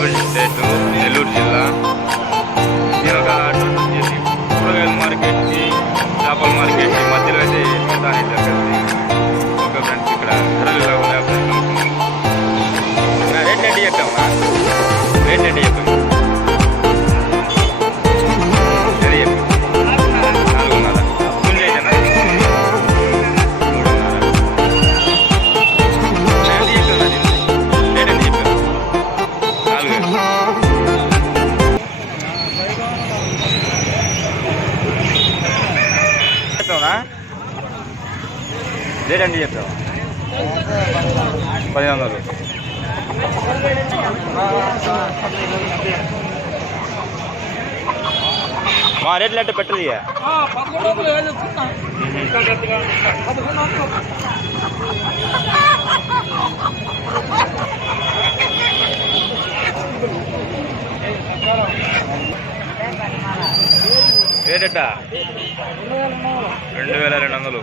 Andhra Pradesh state Nellore జిల్లా. ఇది ఒక కూరగాయల మార్కెట్కి చేపల మార్కెట్కి మధ్యలో అయితే దాని జరుగుతుంది. ఓకే ఫ్రెండ్స్, ఇక్కడ ధరలు ఇలా ఉన్నాయి. రేట్ ఏంటి చెప్పామా? రేట్ ఏంటి చెప్పాము? రేట్ ఎంత చెప్పావు? 1500. మా రేట్లు అంటే పెట్టదు. రేట్ ఎట్టా? 2200.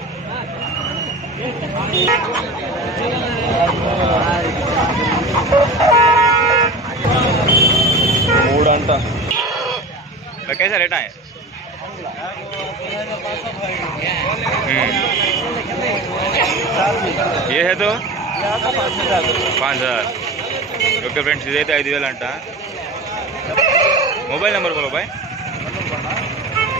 मूड अंटा कैसा रेट है? ये है तो 5000. ओके फ्रेंड्स, इधर 5000 अंट. मोबाइल नंबर बोलो भाई.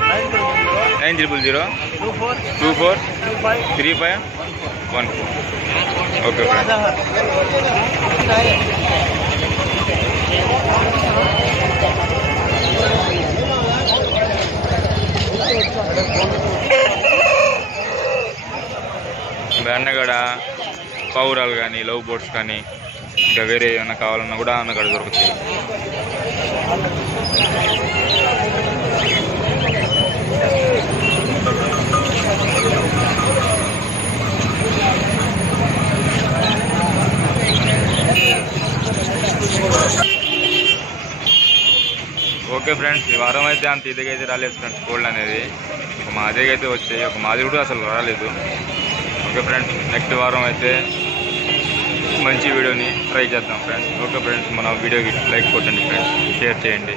9000243514. Okay friends. బెన్నగడ పౌరాలు కానీ లవ్ బోట్స్ కానీ ఇంకా వేరే ఏమైనా కావాలన్నా కూడా అక్కడ దొరుకుతాయి. ఓకే ఫ్రెండ్స్, ఈ వారం అయితే అంత ఇదిగైతే రాలేదు ఫ్రెండ్స్. కోల్డ్ అనేది ఒక మాదిరిగా అయితే వచ్చాయి, ఒక మాదిరి కూడా అసలు రాలేదు. ఓకే ఫ్రెండ్స్, నెక్స్ట్ వారం అయితే మంచి వీడియోని ట్రై చేద్దాం ఫ్రెండ్స్. ఓకే ఫ్రెండ్స్, మన వీడియోకి లైక్ కొట్టండి ఫ్రెండ్స్, షేర్ చేయండి.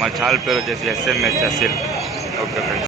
మా ఛానల్ పేరు వచ్చేసి SMHSL. Okay friends.